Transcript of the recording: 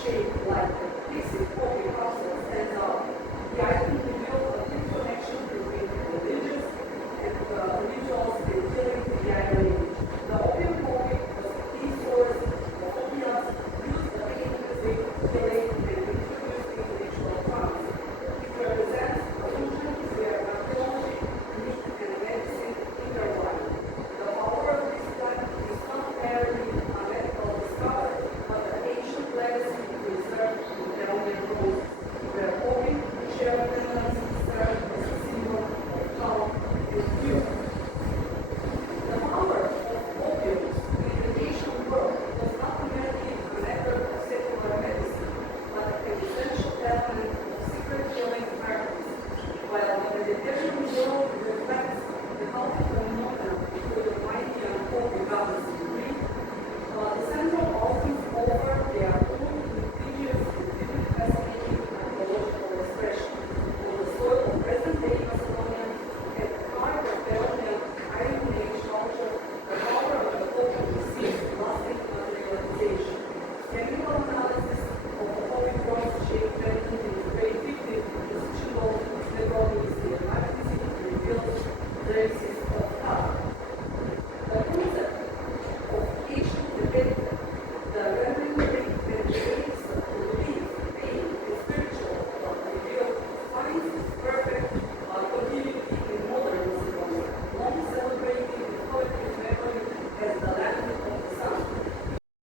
shaped like the basic holy council stands out. The item reveals a deep connection between religious and rituals and killing the younger age. The opium poppy was a key source of opiates used repeatedly killing and introduced into ritual farms. It represents a fusion where archaeology, myth, and medicine intertwine. The power of this plant is not merely a medical discovery, but an ancient legacy preserved in Italian roses, where opium shared tendencies served as a symbol of health and youth. The power of opiums in the ancient world was not merely a method of secular medicine, but an essential element of secret healing practice. While the Mediterranean world reflects the cultic phenomenon through the mighty and holy goddess in Greek, the Central Balkans offer their own indigenous and deeply fascinating archaeological expression. On the soil of present-day Macedonia, at the heart of Permian Iron Age culture, the power of the opium receives lasting materialization. Chemical analysis of the holy cross shaped